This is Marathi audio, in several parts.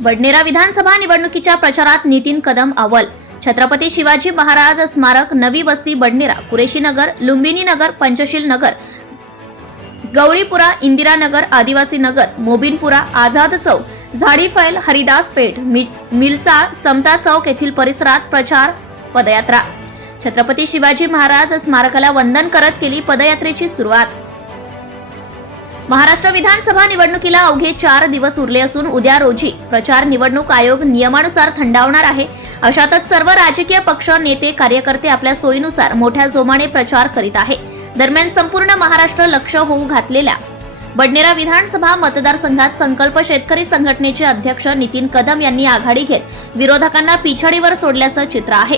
बडनेरा विधानसभा निवडणुकीच्या प्रचारात नितीन कदम अव्वल. छत्रपती शिवाजी महाराज स्मारक, नवी वस्ती बडनेरा, कुरेशी नगर, लुंबिनी नगर, पंचशील नगर, गवळीपुरा, इंदिरा नगर, आदिवासी नगर, मोबिनपुरा, आझाद चौक, झाडी फैल, हरिदास पेठ, मिलसाळ, समता चौक येथील परिसरात प्रचार पदयात्रा. छत्रपती शिवाजी महाराज स्मारकाला वंदन करत केली पदयात्रेची सुरुवात. महाराष्ट्र विधानसभा निवडणुकीला अवघे 4 दिवस उरले असून उद्या रोजी प्रचार निवडणूक आयोग नियमानुसार थंडावणार आहे. अशातच सर्व राजकीय पक्ष, नेते, कार्यकर्ते आपल्या सोयीनुसार मोठ्या जोमाने प्रचार करीत आहे. दरम्यान संपूर्ण महाराष्ट्र लक्ष होऊ घातलेल्या बडनेरा विधानसभा मतदारसंघात संकल्प शेतकरी संघटनेचे अध्यक्ष नितीन कदम यांनी आघाडी घेत विरोधकांना पिछाडीवर सोडल्याचं चित्र आहे.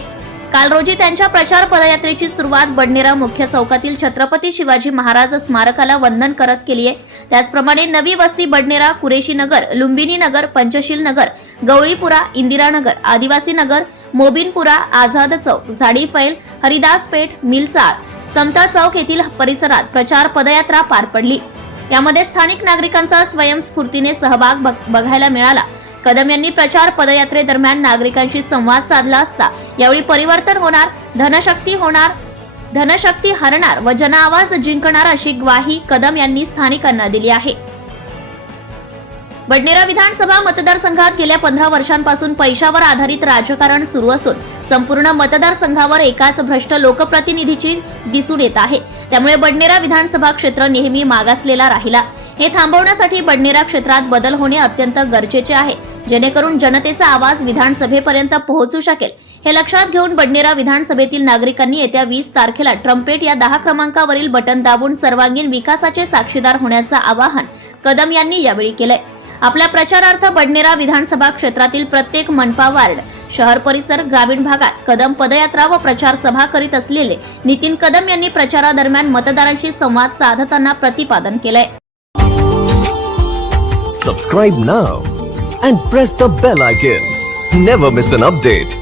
काल रोजी त्यांच्या प्रचार पदयात्रेची सुरुवात बडनेरा मुख्य चौकातील छत्रपती शिवाजी महाराज स्मारकाला वंदन करत केली आहे. त्याचप्रमाणे नवी वस्ती बडनेरा, कुरेशी नगर, लुंबिनी नगर, पंचशील नगर, गवळीपुरा, इंदिरा नगर, आदिवासी नगर, मोबिनपुरा, आझाद चौक, झाडी फैल, हरिदास पेठ, मिलसाळ, समता चौक येथील परिसरात प्रचार पदयात्रा पार पडली. यामध्ये स्थानिक नागरिकांचा स्वयंस्फूर्तीने सहभाग बघायला मिळाला. कदम यांनी प्रचार पदयात्रेदरम्यान नागरिकांशी संवाद साधला असता यावेळी परिवर्तन होणार, धनशक्ती हरणार व जनआवाज जिंकणार अशी ग्वाही कदम यांनी स्थानिकांना दिली आहे. बडनेरा विधानसभा मतदारसंघात गेल्या 15 वर्षांपासून पैशावर आधारित राजकारण सुरू असून संपूर्ण मतदारसंघावर एकाच भ्रष्ट लोकप्रतिनिधीची दिसून येत आहे. त्यामुळे बडनेरा विधानसभा क्षेत्र नेहमी मागासलेला राहिला. हे थांबवण्यासाठी बडनेरा क्षेत्रात बदल होणे अत्यंत गरजेचे आहे, जेणेकरून जनतेचा आवाज विधानसभेपर्यंत पोहोचू शकेल. हे लक्षात घेऊन बडनेरा विधानसभेतील नागरिकांनी येत्या 20 तारखेला ट्रम्पेट या 10 क्रमांकावरील बटन दाबून सर्वांगीण विकासाचे साक्षीदार होण्याचं आवाहन कदम यांनी यावेळी केलंय. आपल्या प्रचारार्थ बडनेरा विधानसभा क्षेत्रातील प्रत्येक मनपा वार्ड, शहर परिसर, ग्रामीण भागात कदम पदयात्रा व प्रचार सभा करीत असलेले नितीन कदम यांनी प्रचारादरम्यान मतदारांशी संवाद साधताना प्रतिपादन केलंय. Subscribe now and press the bell icon. Never miss an update.